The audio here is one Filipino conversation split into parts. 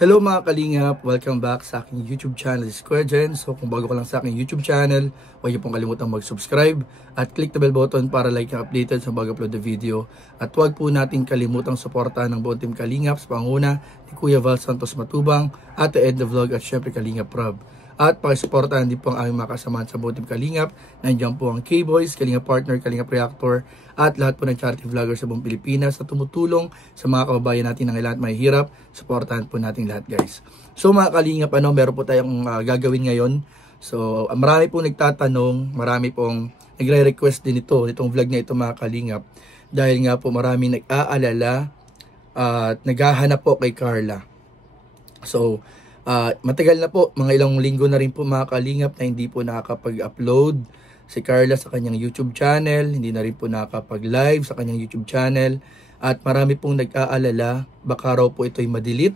Hello mga kalingap! Welcome back sa aking YouTube channel, Square Gen. So kung bago ka lang sa aking YouTube channel, huwag niyo pong kalimutang mag-subscribe at click the bell button para like and updated sa bago-upload na video. At huwag po natin kalimutang suportahan ng buong team Kalingap sa panguna ni Kuya Val Santos Matubang, Ate Ed the Vlog at syempre Kalingap Rob. At pakisuportahan din po ang aming mga kasamahan sa buong team Kalingap. Nandiyan po ang K-Boys, Kalingap Partner, Kalingap Reactor at lahat po ng charity vloggers sa buong Pilipinas na tumutulong sa mga kababayan natin na lahat may hirap. Suportahan po natin lahat, guys. So mga Kalingap, meron po tayong gagawin ngayon. So marami pong nagtatanong, marami pong nagre-request din itong vlog na ito mga Kalingap. Dahil nga po marami nag-aalala at naghahanap po kay Carla. So matagal na po, mga ilang linggo na rin po mga Kalingap na hindi po nakakapag-upload si Carla sa kanyang YouTube channel, hindi na rin po nakakapag-live sa kanyang YouTube channel, at marami pong nag-aalala, baka raw po ito ay ma-delete.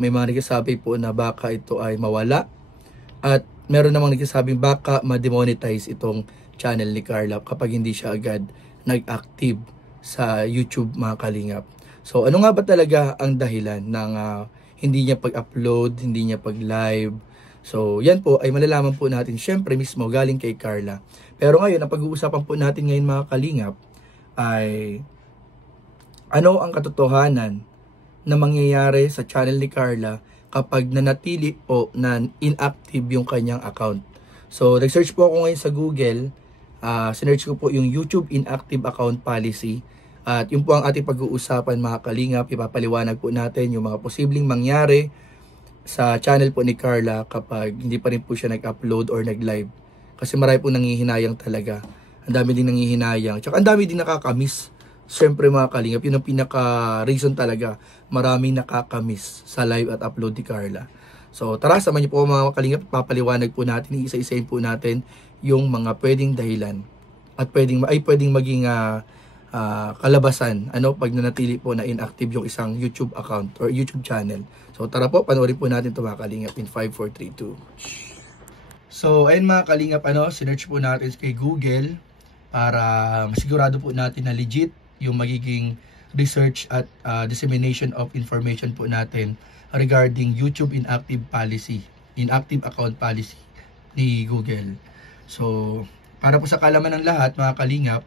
May mga nagsasabi po na baka ito ay mawala, at meron namang nagsasabing baka ma-demonetize itong channel ni Carla kapag hindi siya agad nag-active sa YouTube mga Kalingap. So ano nga ba talaga ang dahilan ng hindi niya pag-upload, hindi niya pag-live? So yan po ay malalaman po natin syempre mismo galing kay Carla. Pero ngayon, ang pag-uusapan po natin ngayon mga Kalingap ay ano ang katotohanan na mangyayari sa channel ni Carla kapag nanatili po na inactive yung kanyang account. So nag-search po ako ngayon sa Google, sinearch ko po yung YouTube Inactive Account Policy. At yun po ang ating pag-uusapan mga Kalingap. Ipapaliwanag po natin yung mga posibleng mangyari sa channel po ni Carla kapag hindi pa rin po siya nag-upload or nag-live. Kasi marami po nanghihinayang talaga. Ang dami din nanghihinayang. Tsaka ang dami din nakakamiss. Siyempre mga Kalingap, yun ang pinaka-reason talaga. Maraming nakakamiss sa live at upload ni Carla. So tara, samahan niyo po mga Kalingap. Papaliwanag po natin, isa-isahin po natin yung mga pwedeng dahilan. At pwedeng maging kalabasan pag nanatili po na inactive yung isang YouTube account or YouTube channel. So tara po, panoorin po natin ito mga Kalingap in 5, 4, 3, 2. So ayun mga Kalingap, sinearch po natin kay Google para masigurado po natin na legit yung magiging research at dissemination of information po natin regarding YouTube inactive account policy ni Google. So para po sa kalaman ng lahat mga Kalingap,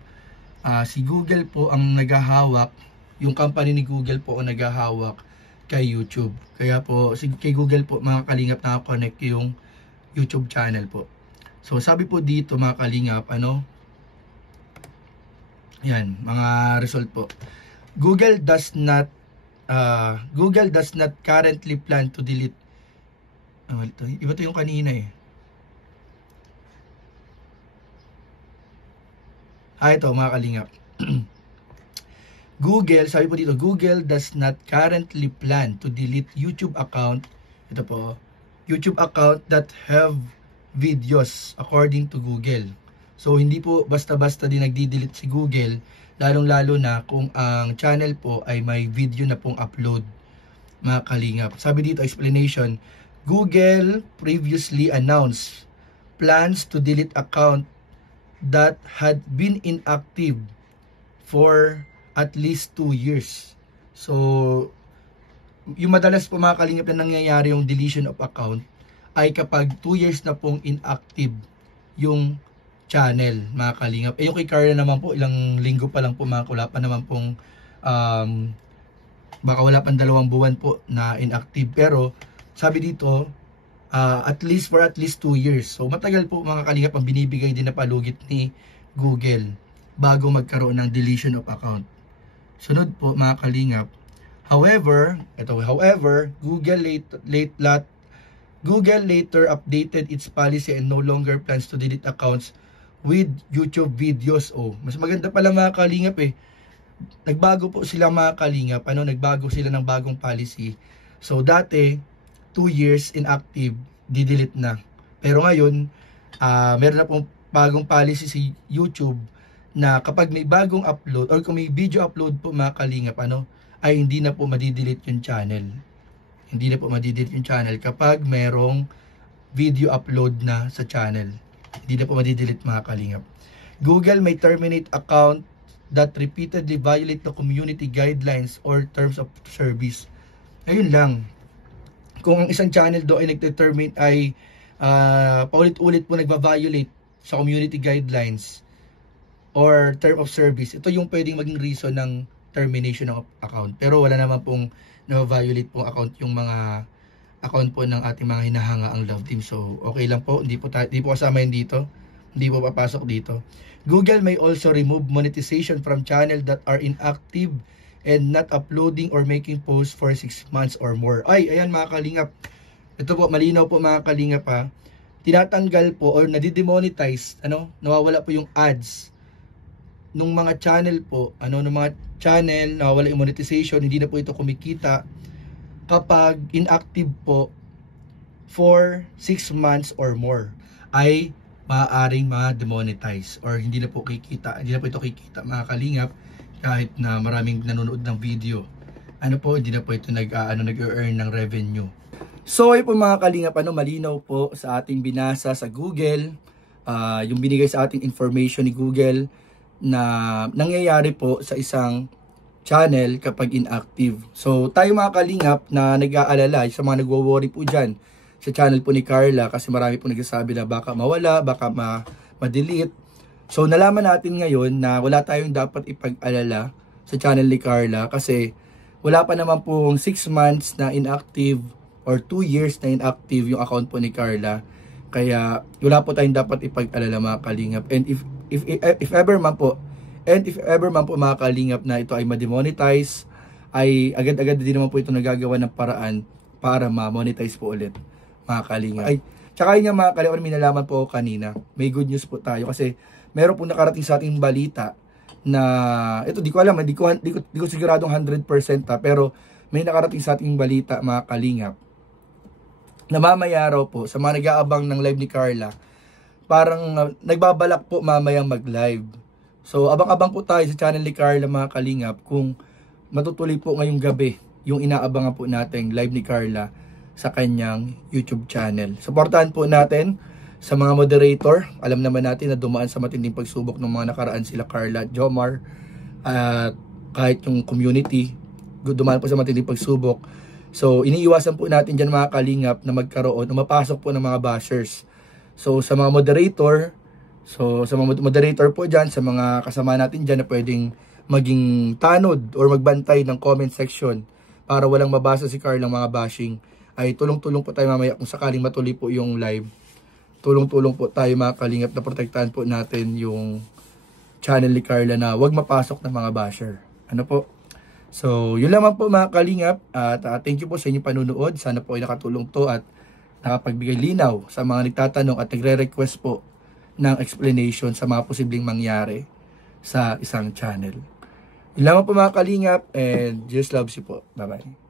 si Google po ang naghahawak, yung company ni Google po ang naghahawak kay YouTube. Kaya po kay Google po mga Kalingap nakakonect yung YouTube channel po. So sabi po dito mga Kalingap, yan, mga result po. Google does not currently plan to delete. Iba to yung kanina eh. Ito mga Kalingap. Google, sabi po dito, Google does not currently plan to delete YouTube account. Ito po, YouTube account that have videos according to Google. So hindi po basta-basta din nagdi-delete si Google, lalong-lalo na kung ang channel po ay may video na pong upload mga Kalingap. Sabi dito, explanation, Google previously announced plans to delete account that had been inactive for at least 2 years. So yung madalas po mga Kalingap na nangyayari yung deletion of account ay kapag 2 years na pong inactive yung channel mga Kalingap. Yung kay Carla naman po, ilang linggo pa lang po mga wala pa naman pong baka wala pang 2 buwan po na inactive. Pero sabi dito, at least 2 years. So matagal po mga Kalingap ang binibigay din na palugit ni Google bago magkaroon ng deletion of account. Sunod po mga Kalingap, However, Google later updated its policy and no longer plans to delete accounts with YouTube videos. Mas maganda pala mga Kalingap eh. Nagbago po sila mga Kalingap, nagbago sila ng bagong policy. So dati 2 years inactive, di-delete na. Pero ngayon, meron na pong bagong policy si YouTube na kapag may bagong upload or kung may video upload po mga Kalingap, ay hindi na po madidelete yung channel. Hindi na po madidelete yung channel kapag merong video upload na sa channel. Hindi na po madidelete mga Kalingap. Google may terminate account that repeatedly violate the community guidelines or terms of service. Ayun lang. kung ang isang channel do ay nag-determine ay paulit-ulit po nagva-violate sa community guidelines or term of service, ito yung pwedeng maging reason ng termination ng account. Pero wala naman pong na-violate pong account yung mga account po ng ating mga hinahanga ang Love Team. So okay lang po, hindi po kasama yun dito, hindi po papasok dito. Google may also remove monetization from channel that are inactive and not uploading or making posts for 6 months or more. Ay, ayan mga kalingap. Ito po, malinaw po mga kalingap ha. Tinatanggal po or nadidemonetize, nawawala po yung ads nung mga channel po, ng mga channel, nawawala yung monetization, hindi na po ito kumikita kapag inactive po for 6 months or more, ay maaaring ma-demonetize or hindi na po ito kikita mga kalingap kahit na maraming nanonood ng video. Hindi na po ito nag-earn ng revenue. So ay po mga kalingap, malinaw po sa ating binasa sa Google, yung binigay sa ating information ni Google na nangyayari po sa isang channel kapag inactive. So tayo mga kalingap na nag-aalala, sa mga nagwo-worry po dyan sa channel po ni Carla, kasi marami po nagsasabi na baka mawala, baka ma-delete. So nalaman natin ngayon na wala tayong dapat ipag-alala sa channel ni Carla kasi wala pa naman pong 6 months na inactive or 2 years na inactive yung account po ni Carla. Kaya wala po tayong dapat ipag-alala mga kalingap. And if ever man po mga kalingap na ito ay ma-demonetize, ay agad-agad din naman po ito nagagawa ng paraan para ma-monetize po ulit mga kalingap. Ay, tsaka yun nga mga kalingap, may nalaman po kanina. May good news po tayo kasi meron po nakarating sa ating balita na ito di ko alam, di ko siguradong 100% pero may nakarating sa ating balita mga kalingap na mamaya raw po sa mga nag-aabang ng live ni Carla, parang nagbabalak po mamayang mag-live. So abang-abang po tayo sa channel ni Carla mga kalingap kung matutuloy po ngayong gabi yung inaabangan po natin live ni Carla sa kanyang YouTube channel. Supportahan po natin sa mga moderator. Alam naman natin na dumaan sa matinding pagsubok ng mga nakaraan sila Carla at Jomar, at kahit yung community dumaan po sa matinding pagsubok. So iniiwasan po natin dyan mga kalingap na magkaroon o mapasok po ng mga bashers. So sa mga moderator po dyan, sa mga kasama natin dyan na pwedeng maging tanod or magbantay ng comment section para walang mabasa si Carla mga bashing, ay tulong-tulong po tayo mamaya kung sakaling matuloy po yung live. Tulong-tulong po tayo mga kalingap na protektahan po natin yung channel ni Carla na wag mapasok ng mga basher. So yun lamang po mga kalingap, at thank you po sa inyong panunood. Sana po ay nakatulong to at nakapagbigay linaw sa mga nagtatanong at nagre-request po ng explanation sa mga posibleng mangyari sa isang channel. Yun lamang po mga kalingap, and just loves you po. Bye bye.